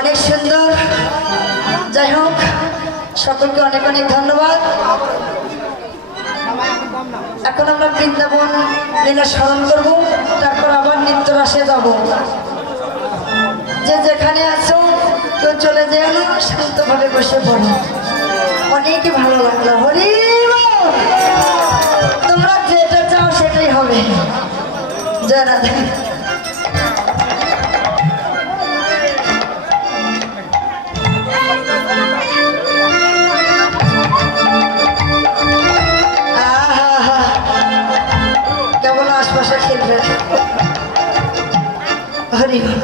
অনেক সুন্দর। যাই হোক, সকলকে অনেক অনেক ধন্যবাদ। এখন আমরা বৃন্দাবন লীলা স্মরণ করবো, তারপর আবার নৃত্য রাসে যাব। যে যেখানে আছো কেউ চলে যেও না, শান্তভাবে বসে পড়ো। অনেকই ভালো লাগলো। হরি বল। তোমরা যেটা চাও সেটাই হবে। জয় রাধে। কেমন আশপাশে খেলবে। হরি বল।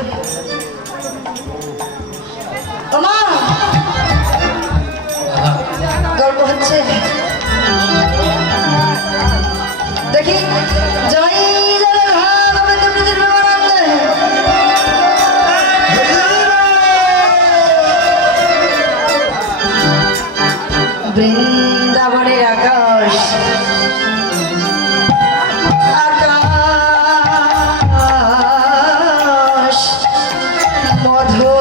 ওমা গল্প হচ্ছে, দেখি জয় বৃন্দাবনের আকাশ আকাশ মধু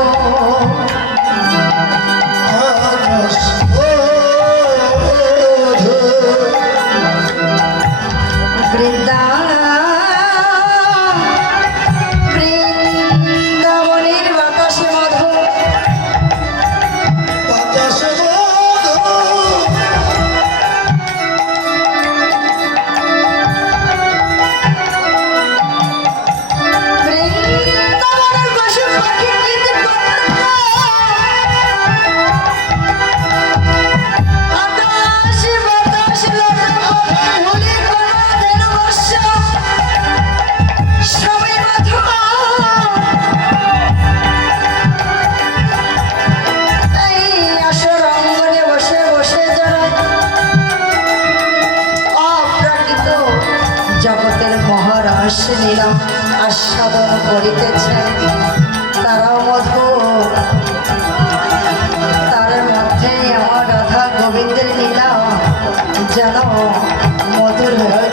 বৃন্দাবনের বাতাসে মধু বৃন্দাবনের পশু পাখি গীত আকাশ বাতাস ভুলি কোনদিন বর্ষ সবাই মধু এই আসর অঙ্গনে বসে বসে যারা অপ্রাকৃত জগতের মহারস লীলা আস্বাদন করিতেছে, তারাও মধু। তার মধ্যে আমার রাধা গোবিন্দের লীলা যেন মধুর হয়ে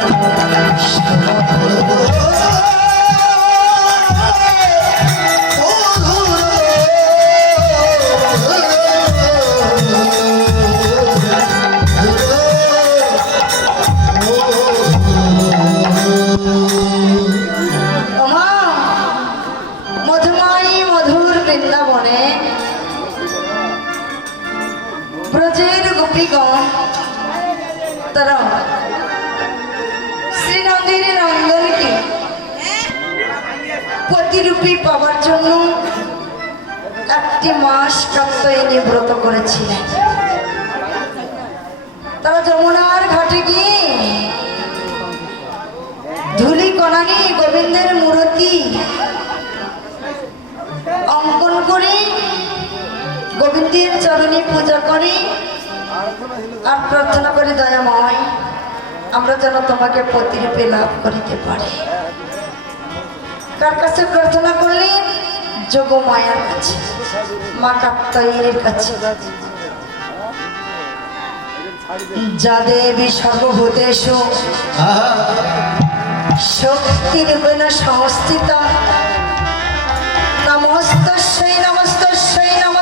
মধুময়ী মধুর বৃন্দাবনে ব্রজের গোপীগণ তারা শ্রীনন্দীর নন্দনকে প্রতিরূপী পাওয়ার জন্য 1 মাস কাত্যায়নী ব্রত করেছিলেন। তারা যমুনার ঘাটে গিয়ে ধুলি কণা নিয়ে গোবিন্দের মূর্তি অঙ্কন করে গোবিন্দের চরণে পূজা করে আর প্রার্থনা করে, দয়াময় আমরা যেন তোমাকে প্রতিরূপে লাভ করিতে পারি। কার কাছে প্রার্থনা করলেন? যোগমায়ার কাছে, মা কাত্যায়নীর কাছে। যা দেবী সর্বভূতেষু শক্তিরূপেণ সংস্থিতা নমস্তস্যৈ নমস্তে